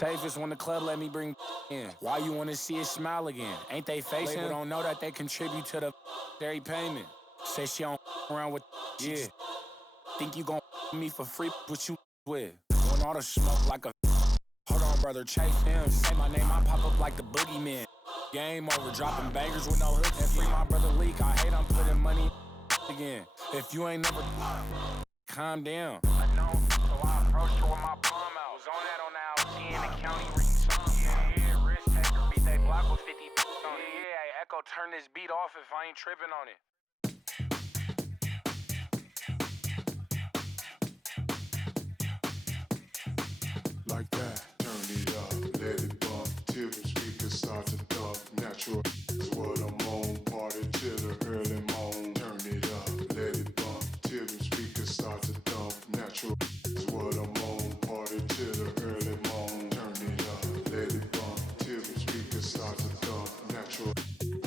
Safest when the club let me bring in. Why you wanna see it smile again? Ain't they facing? Label don't know that they contribute to the dairy payment. Say she don't around with yeah. Think you gon' me for free? What you with? Want all the smoke like a hold on, brother, chase him. Say my name, I pop up like the boogeyman. Game over, dropping bangers with no hooks. And free my brother Leak. I hate I'm putting money again. If you ain't never calm down. I know, so I approached her with my palm out. Was on that on the LG in the county ring song. Yeah, risk taker, beat they block with 50 on it. Yeah, Echo, turn this beat off if I ain't tripping on it. Like that, turn it up, let it bump till the speakers start to thump. Natural is what I'm on, party till the early morn. Turn it up, let it bump till the speakers start to thump. Natural is what I'm on, party till the early morn. Turn it up, let it bump till the speakers start to thump. Natural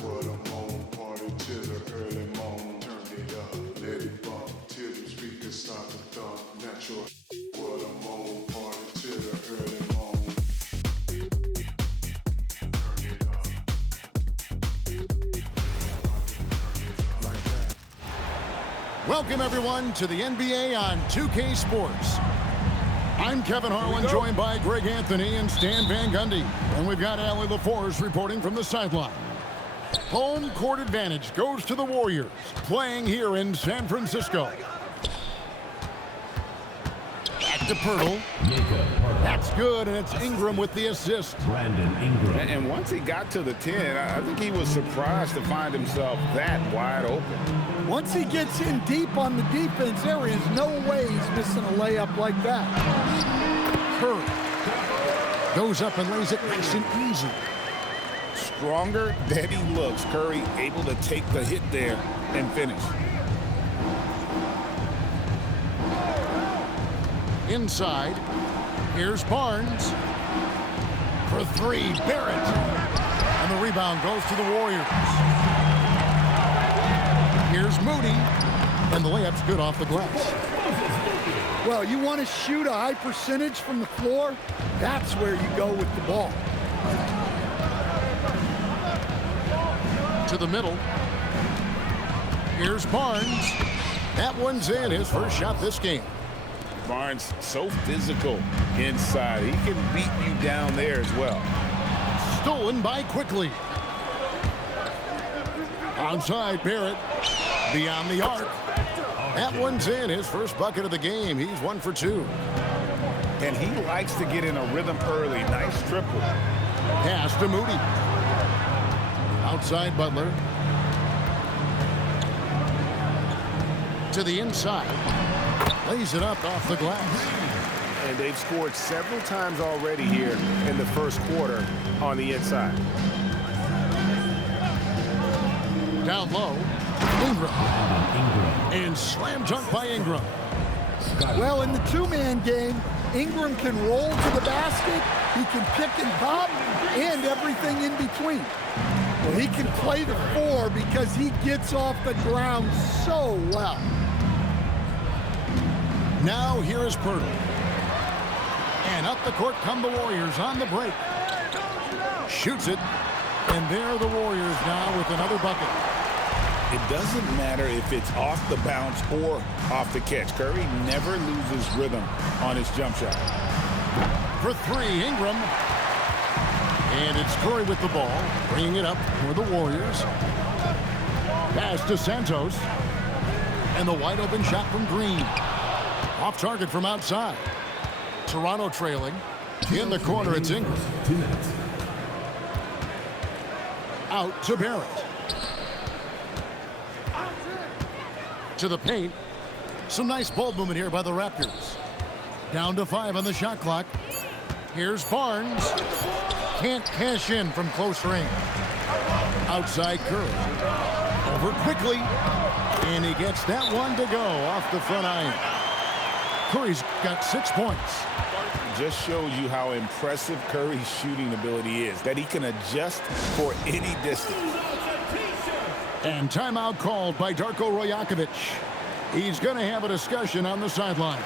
what I'm on, party till the early morn. Turn it up, let it bump till the speakers start to thump. Natural what I'm on, party till the early morn. Turn it up. Like that. Welcome, everyone, to the NBA on 2K Sports. I'm Kevin Harlan, joined by Greg Anthony and Stan Van Gundy. And we've got Allie LaForce reporting from the sideline. Home court advantage goes to the Warriors, playing here in San Francisco. Back to Pirtle. That's good, and it's Ingram with the assist. Brandon Ingram. And once he got to the 10, I think he was surprised to find himself that wide open. Once he gets in deep on the defense, there is no way he's missing a layup like that. Curry goes up and lays it nice and easy. Stronger than he looks. Curry able to take the hit there and finish. Inside, here's Barnes for three. Barrett, and the rebound goes to the Warriors. Here's Moody, and the layup's good off the glass. Well, you want to shoot a high percentage from the floor? That's where you go with the ball. To the middle. Here's Barnes. That one's in, his first shot this game. Barnes so physical inside. He can beat you down there as well. Stolen by Quickly. Outside, Barrett. Beyond the arc. That one's in, his first bucket of the game. He's 1 for 2. And he likes to get in a rhythm early. Nice triple. Pass to Moody. Outside, Butler. To the inside. Lays it up off the glass. And they've scored several times already here in the first quarter on the inside. Down low, Ingram. And slam dunk by Ingram. Well, in the two-man game, Ingram can roll to the basket, he can pick and pop, and everything in between. Well, he can play the four because he gets off the ground so well. Now here is Pirtle. And up the court come the Warriors on the break. Shoots it. And there are the Warriors now with another bucket. It doesn't matter if it's off the bounce or off the catch. Curry never loses rhythm on his jump shot. For three, Ingram. And it's Curry with the ball, bringing it up for the Warriors. Pass to Santos. And the wide open shot from Green. Off target from outside. Toronto trailing. In the corner, it's Ingram. Out to Barrett. To the paint. Some nice ball movement here by the Raptors. Down to 5 on the shot clock. Here's Barnes. Can't cash in from close range. Outside Curry. Over quickly. And he gets that one to go off the front iron. Curry's got 6 points. Just shows you how impressive Curry's shooting ability is, that he can adjust for any distance. And timeout called by Darko Rajakovic. He's going to have a discussion on the sideline.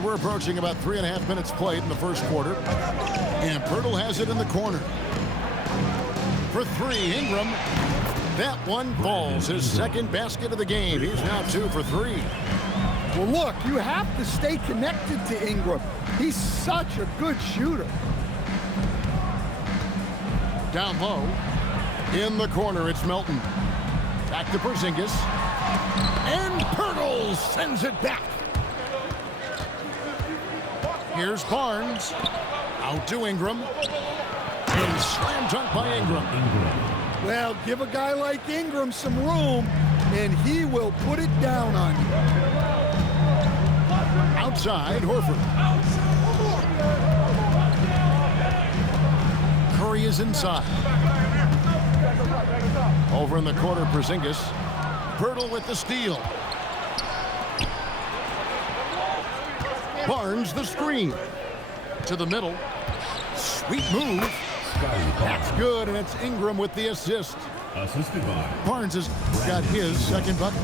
And we're approaching about 3.5 minutes played in the first quarter. And Poeltl has it in the corner. For three, Ingram. That one falls. His second basket of the game. He's now 2 for 3. Well, look, you have to stay connected to Ingram. He's such a good shooter. Down low. In the corner, it's Melton. Back to Porzingis. And Poeltl sends it back. Here's Barnes. Out to Ingram. And slam dunk by Ingram. Well, give a guy like Ingram some room, and he will put it down on you. Outside, Horford. Curry is inside. Over in the corner, Porzingis. Poeltl with the steal. Barnes the screen. To the middle. Sweet move. That's good, and it's Ingram with the assist. Barnes has got his second bucket.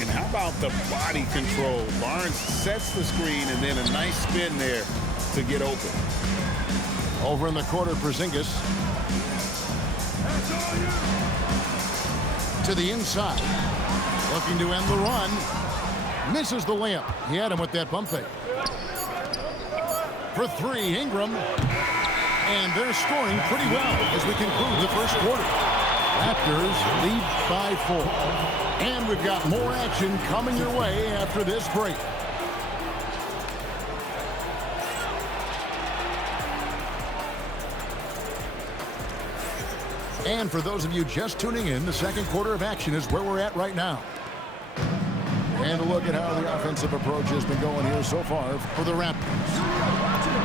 And how about the body control? Barnes sets the screen and then a nice spin there to get open. Over in the corner, Porzingis. To the inside. Looking to end the run. Misses the layup. He had him with that bump fake. For three, Ingram. And they're scoring pretty well as we conclude the first quarter. Raptors lead by 4. And we've got more action coming your way after this break. And for those of you just tuning in, the second quarter of action is where we're at right now. And a look at how the offensive approach has been going here so far for the Raptors.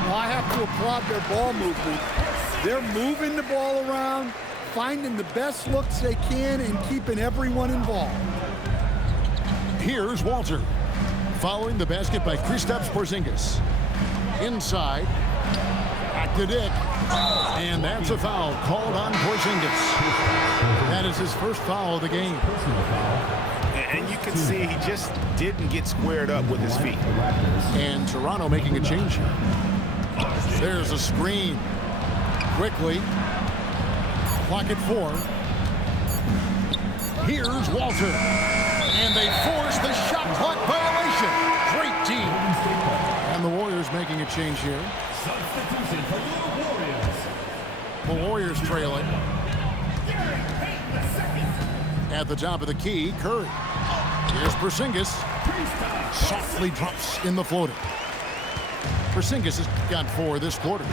Well, I have to applaud their ball movement. They're moving the ball around, finding the best looks they can, and keeping everyone involved. Here's Walter. Following the basket by Kristaps Porzingis. Inside. Back to Dick. And that's a foul called on Porzingis. That is his first foul of the game. And you can see he just didn't get squared up with his feet. And Toronto making a change here. There's a screen. Quickly. Clock at 4. Here's Walter. And they force the shot clock violation. Great team. And the Warriors making a change here. The Warriors trailing. At the top of the key, Curry. Here's Porzingis. Softly drops in the floater. Porzingis has got 4 this quarter.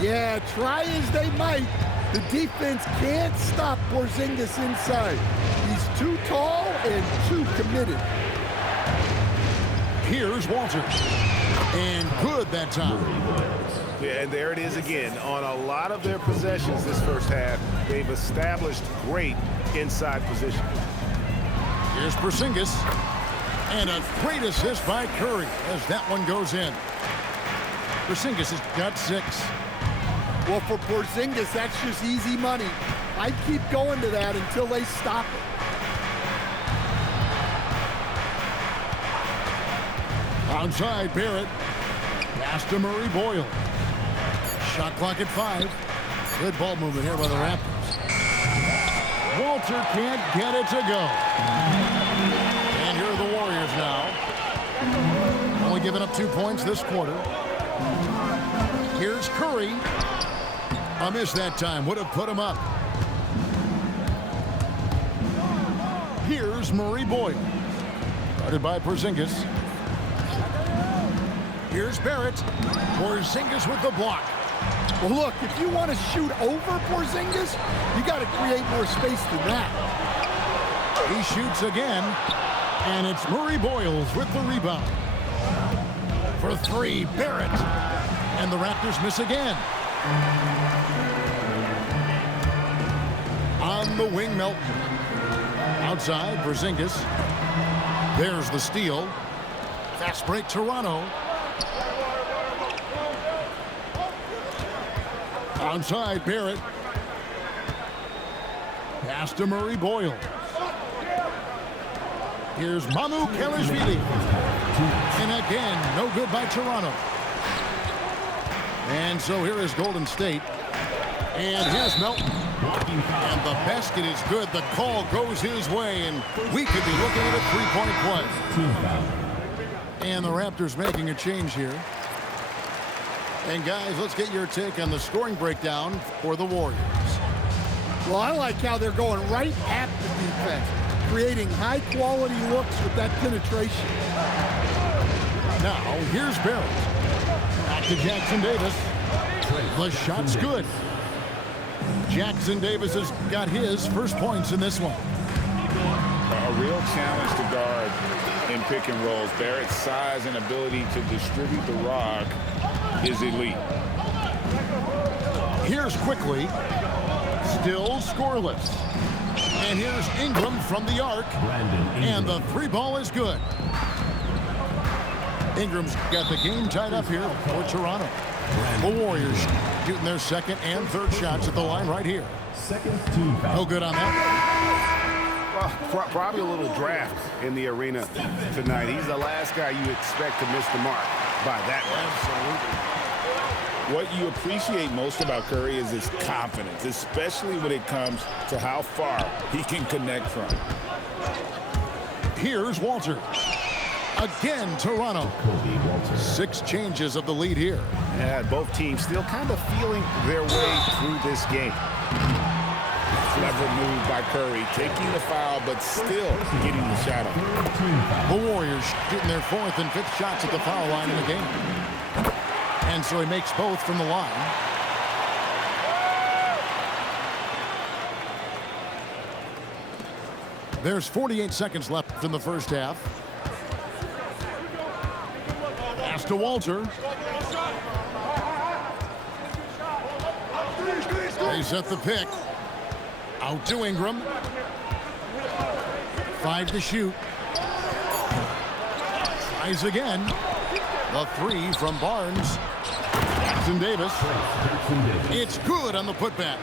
Yeah, try as they might, the defense can't stop Porzingis inside. He's too tall and too committed. Here's Walter. And good that time. Yeah, and there it is again. On a lot of their possessions this first half, they've established great inside position. Here's Porzingis. And a great assist by Curry as that one goes in. Porzingis has got 6. Well, for Porzingis, that's just easy money. I'd keep going to that until they stop it. Outside, Barrett. Pass to Murray Boyle. Shot clock at 5. Good ball movement here by the Raptors. Walter can't get it to go. And here are the Warriors now. Only giving up 2 points this quarter. Here's Curry. A miss that time. Would have put him up. Here's Murray Boyle. Guarded by Porzingis. Here's Barrett. Porzingis with the block. Well, look, if you want to shoot over Porzingis, you got to create more space than that. He shoots again, and it's Murray Boyles with the rebound. For 3, Barrett. And the Raptors miss again. On the wing, Melton. Outside, Porzingis. There's the steal. Fast break, Toronto. Outside, Barrett. Pass to Murray Boyle. Here's Mamu Kelishvili. And again, no good by Toronto. And so here is Golden State. And here's Melton. And the basket is good. The call goes his way, and we could be looking at a three-point play. And the Raptors making a change here. And guys, let's get your take on the scoring breakdown for the Warriors. Well, I like how they're going right at the defense, creating high-quality looks with that penetration. Now, here's Barrett. Back to Jackson Davis. The shot's good. Jackson Davis has got his first points in this one. A real challenge to guard in pick and rolls. Barrett's size and ability to distribute the rock is elite. Here's Quickly. Still scoreless. And here's Ingram from the arc. And the three ball is good. Ingram's got the game tied up here for Toronto. The Warriors shooting their second and third shots at the line right here. No good on that. Well, probably a little draft in the arena tonight. He's the last guy you expect to miss the mark by that much. What you appreciate most about Curry is his confidence, especially when it comes to how far he can connect from. Here's Walter. Again, Toronto. 6 changes of the lead here. Yeah, both teams still kind of feeling their way through this game. Clever move by Curry, taking the foul, but still getting the shot off. The Warriors shooting their 4th and 5th shots at the foul line in the game. And so he makes both from the line. There's 48 seconds left in the first half. Pass to Walter. They set the pick. Out to Ingram. 5 to shoot. Tries again. The 3 from Barnes. Jackson Davis. It's good on the putback.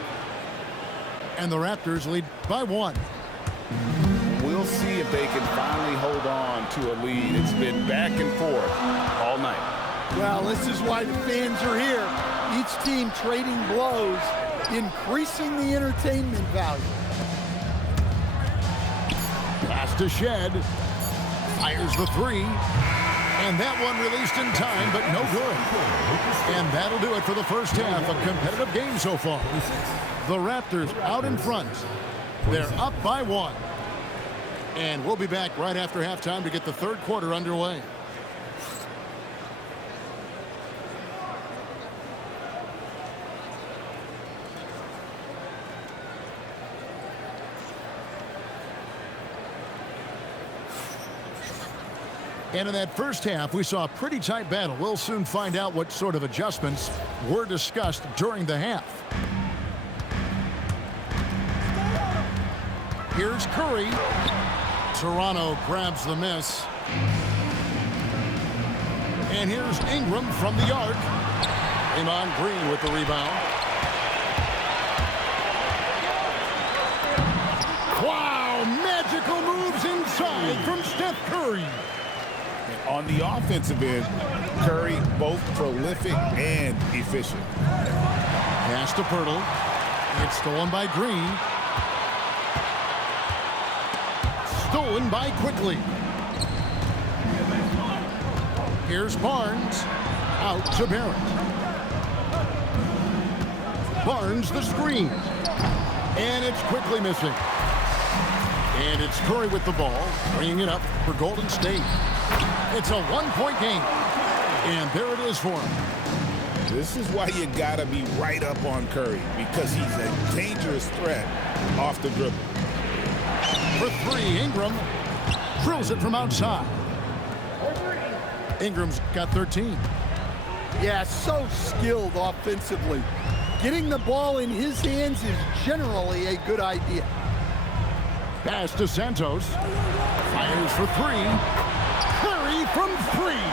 And the Raptors lead by 1. We'll see if they can finally hold on to a lead. It's been back and forth all night. Well, this is why the fans are here. Each team trading blows, increasing the entertainment value. Pass to Shed. Fires the 3. And that one released in time, but no good. And that'll do it for the first half. A competitive game so far. The Raptors out in front. They're up by 1. And we'll be back right after halftime to get the third quarter underway. And in that first half, we saw a pretty tight battle. We'll soon find out what sort of adjustments were discussed during the half. Here's Curry. Toronto grabs the miss. And here's Ingram from the arc. Draymond Green with the rebound. Wow, magical moves inside from Steph Curry. On the offensive end, Curry both prolific and efficient. Pass to Pirtle. It's stolen by Green. Stolen by Quickly. Here's Barnes. Out to Barrett. Barnes the screen. And it's Quickly missing. And it's Curry with the ball, bringing it up for Golden State. It's a one-point game. And there it is for him. This is why you gotta be right up on Curry, because he's a dangerous threat off the dribble. For three, Ingram drills it from outside. Ingram's got 13. Yeah, so skilled offensively. Getting the ball in his hands is generally a good idea. Pass to Santos. Fires for three. Curry from three.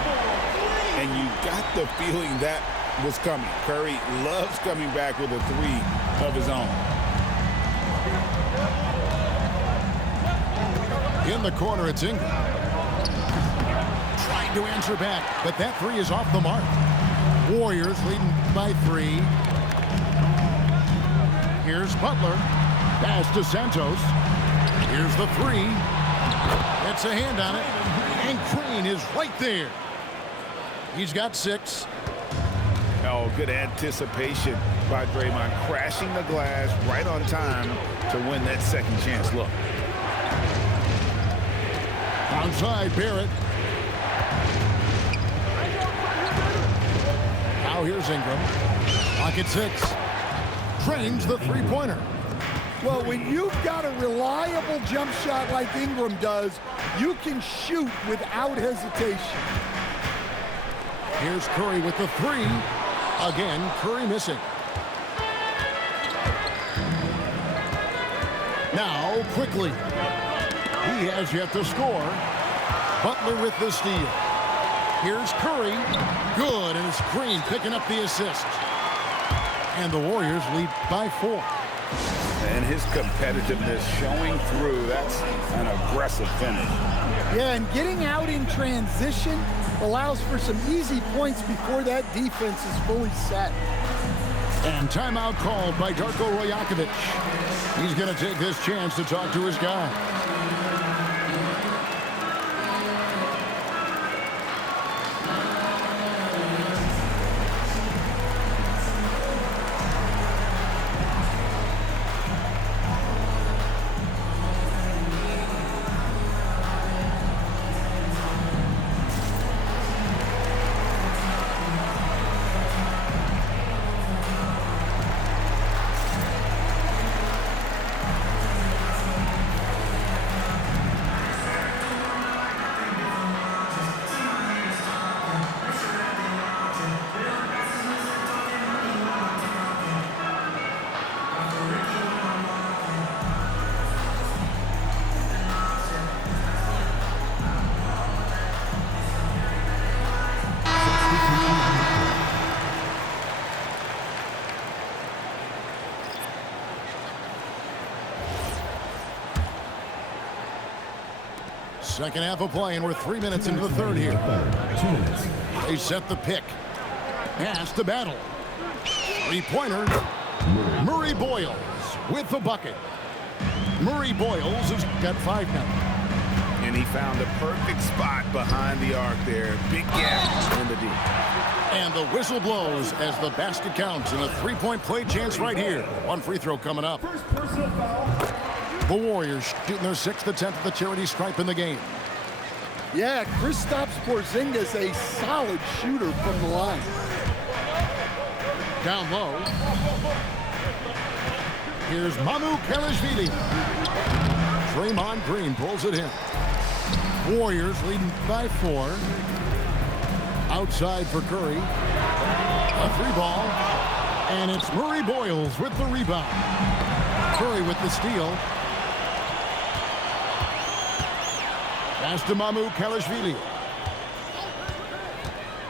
And you got the feeling that was coming. Curry loves coming back with a three of his own. In the corner, it's Ingram. Trying to answer back, but that three is off the mark. Warriors leading by 3. Here's Butler. Pass to Santos. Here's the 3. Gets a hand on it. And Green is right there. He's got 6. Oh, good anticipation by Draymond, crashing the glass right on time to win that second chance look. Outside, Barrett. Now here's Ingram. Pocket 6. Trains the three-pointer. Well, when you've got a reliable jump shot like Ingram does, you can shoot without hesitation. Here's Curry with the 3. Again, Curry missing. Now, quickly. He has yet to score. Butler with the steal. Here's Curry. Good, and it's Green picking up the assist. And the Warriors lead by 4. And his competitiveness showing through. That's an aggressive finish. Yeah, and getting out in transition allows for some easy points before that defense is fully set. And timeout called by Darko Rajakovic. He's going to take this chance to talk to his guy. Second half of play, and we're 3 minutes into the third here. They set the pick. Pass to Battle. Three-pointer. Murray Boyles with the bucket. Murray Boyles has got 5 now. And he found a perfect spot behind the arc there. Big gap in the D. And the whistle blows as the basket counts, and a three-point play chance right here. One free throw coming up. The Warriors shooting their 6th attempt at the charity stripe in the game. Yeah, Kristaps Porzingis, a solid shooter from the line. Down low. Here's Mamu Kelishvili. Draymond Green pulls it in. Warriors leading by 4. Outside for Curry. A 3-ball. And it's Murray Boyles with the rebound. Curry with the steal. Pass to Mamu Kelishvili.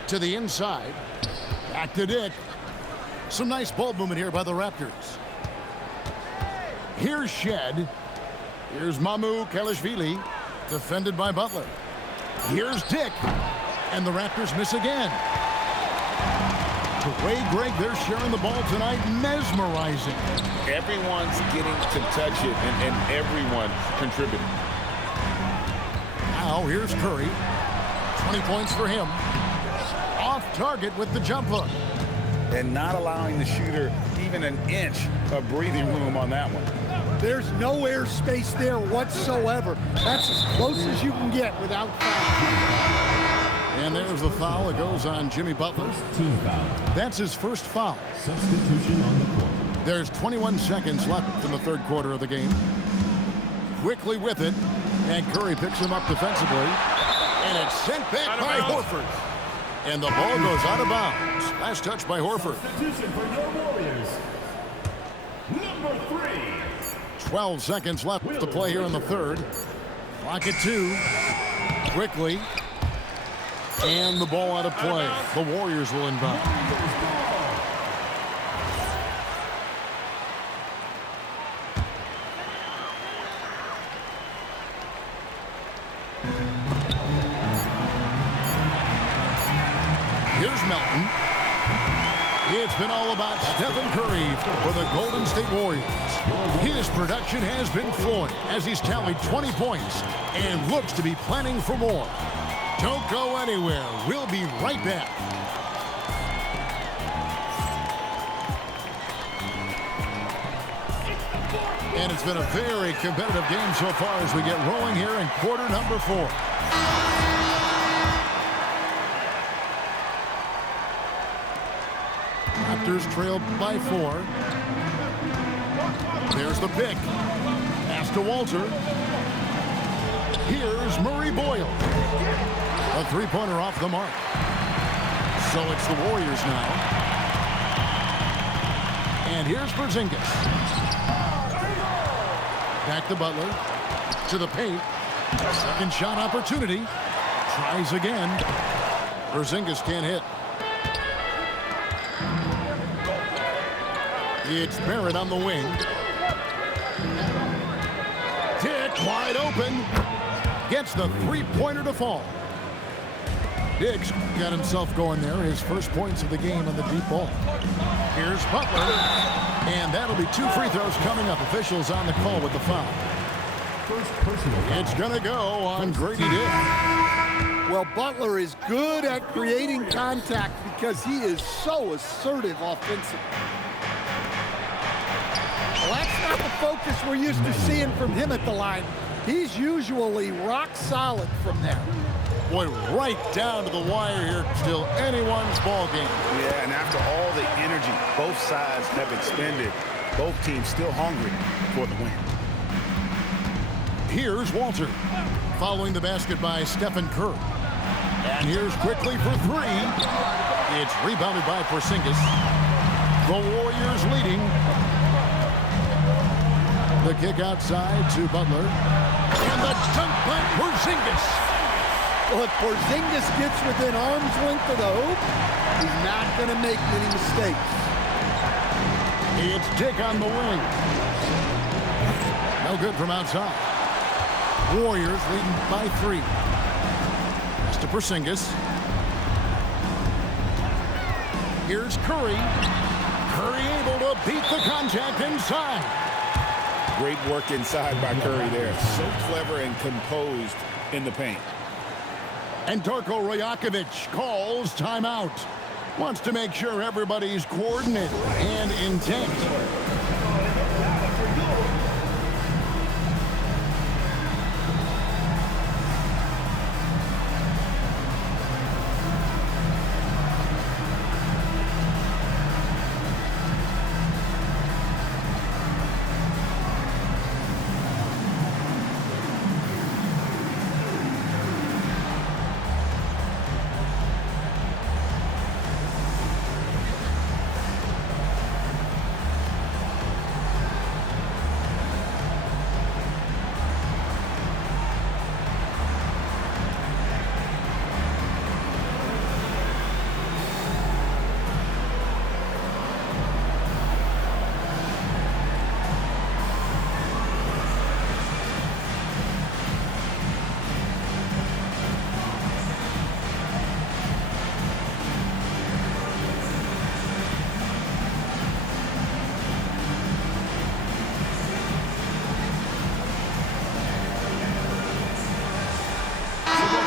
To the inside. Back to Dick. Some nice ball movement here by the Raptors. Here's Shed. Here's Mamu Kelishvili. Defended by Butler. Here's Dick. And the Raptors miss again. The way, Greg, they're sharing the ball tonight, mesmerizing. Everyone's getting to touch it, and everyone contributing. Now here's Curry. 20 points for him. Off target with the jump hook. And not allowing the shooter even an inch of breathing room on that one. There's no air space there whatsoever. That's as close as you can get without foul. And there's the foul. It goes on Jimmy Butler. Team foul. That's his first foul. Substitution on the court. There's 21 seconds left in the third quarter of the game. Quickly with it. And Curry picks him up defensively. And it's sent back by Horford. And the ball goes out of bounds. Last touch by Horford. Substitution for your Warriors. Number 3. 12 seconds left to play here in the third. Clock at 2. Quickly. And the ball out of play. The Warriors will inbound. Here's Melton. It's been all about Stephen Curry for the Golden State Warriors. His production has been flowing as he's tallied 20 points and looks to be planning for more. Don't go anywhere. We'll be right back. And it's been a very competitive game so far as we get rolling here in quarter number 4. Raptors trailed by 4. There's the pick. Pass to Walter. Here's Murray Boyle. A three-pointer off the mark. So it's the Warriors now. And here's Porzingis. Back to Butler. To the paint. Second shot opportunity. Tries again. Porzingis can't hit. It's Barrett on the wing. Dick wide open. Gets the three-pointer to fall. Diggs got himself going there. His first points of the game on the deep ball. Here's Butler. And that'll be 2 free throws coming up. Officials on the call with the foul. It's going to go on Grady Dick. Well, Butler is good at creating contact because he is so assertive offensively. Well, that's not the focus we're used to seeing from him at the line. He's usually rock solid from there. Boy, right down to the wire here. Still anyone's ball game. Yeah, and after all the energy both sides have expended, both teams still hungry for the win. Here's Walter. Following the basket by Stephen Curry. And here's quickly for 3. It's rebounded by Porzingis. The Warriors leading. The kick outside to Butler. And the dunk by Porzingis. Well, if Porzingis gets within arm's length of the hoop, he's not going to make many mistakes. It's Dick on the wing. No good from outside. Warriors leading by 3. Pass to Porzingis. Here's Curry. Curry able to beat the contact inside. Great work inside by Curry there. So clever and composed in the paint. And Darko Rajakovic calls timeout. Wants to make sure everybody's coordinated and intent.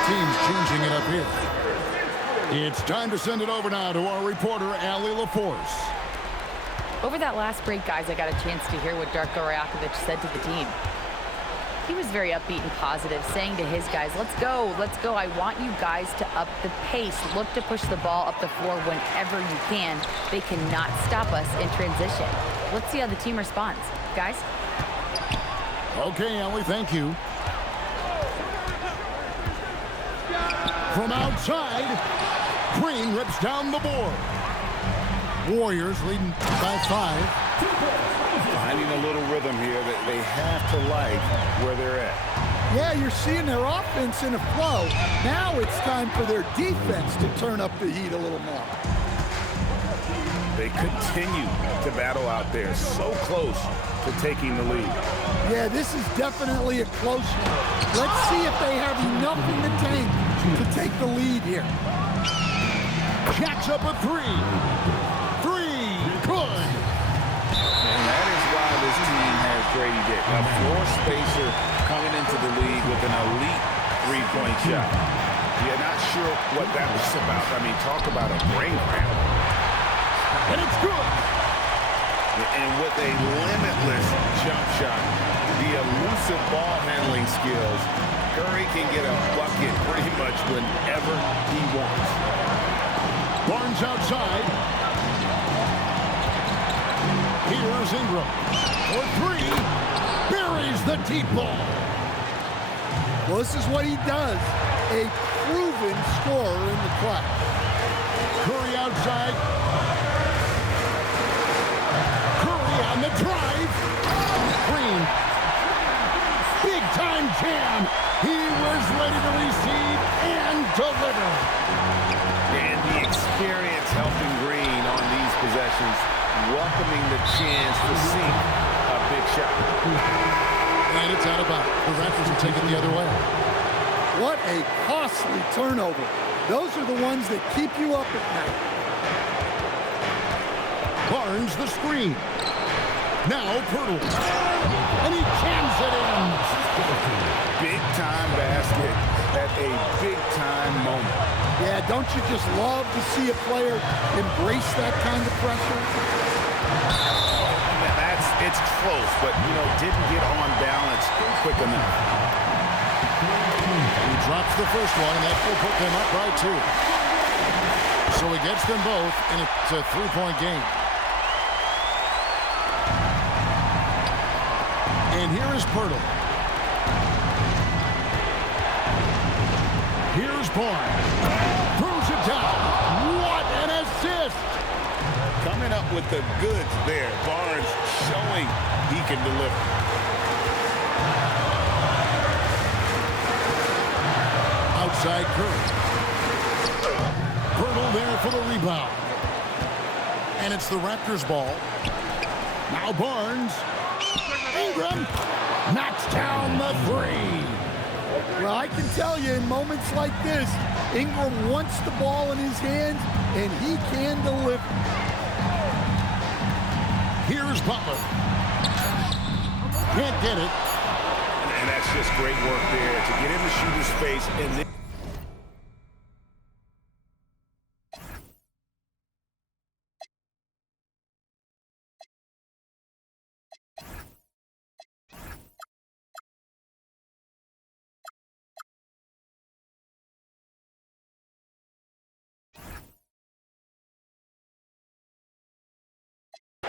Teams changing it up here. It's time to send it over now to our reporter, Allie LaForce. Over that last break, guys, I got a chance to hear what Darko Rajakovic said to the team. He was very upbeat and positive, saying to his guys, let's go, I want you guys to up the pace. Look to push the ball up the floor whenever you can. They cannot stop us in transition. Let's see how the team responds. Guys? Okay, Allie, thank you. From outside, Green rips down the board. Warriors leading by 5. Finding a little rhythm here that they have to like where they're at. Yeah, you're seeing their offense in a flow. Now it's time for their defense to turn up the heat a little more. They continue to battle out there, so close to taking the lead. Yeah, this is definitely a close one. Let's see if they have enough in the tank to take the lead here. Jacks up a three. Three. Good. And that is why this team has Grady Dick, a floor spacer coming into the league with an elite three-point shot. Yeah, not sure what that was about. I mean, talk about a brain cramp. And it's good. And with a limitless jump shot, the elusive ball handling skills, Curry can get a bucket pretty much whenever he wants. Barnes outside. Here's Ingram. For three. Buries the deep ball. Well, this is what he does. A proven scorer in the clutch. Curry outside. Curry on the drive. Green. Big time jam. He was ready to receive and deliver. And the experience helping Green on these possessions, welcoming the chance to sink a big shot. And it's out of bounds. The Raptors will take it the other way. What a costly turnover. Those are the ones that keep you up at night. Barnes the screen. Now Pirtle. And he jams it in. Big time basket at a big time moment. Yeah, don't you just love to see a player embrace that kind of pressure? It's close, but, didn't get on balance quick enough. He drops the first one, and that will put them up by two. So he gets them both, and it's a three-point game. And here is Pirtle. Here's Barnes. Throws it down. What an assist! Coming up with the goods there. Barnes showing he can deliver. Outside Curry. Pirtle there for the rebound. And it's the Raptors' ball. Now Barnes. Ingram knocks down the three. Well, I can tell you in moments like this, Ingram wants the ball in his hands, and he can deliver. Here's Butler. Can't get it. And that's just great work there to get in the shooter's face and then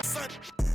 Son.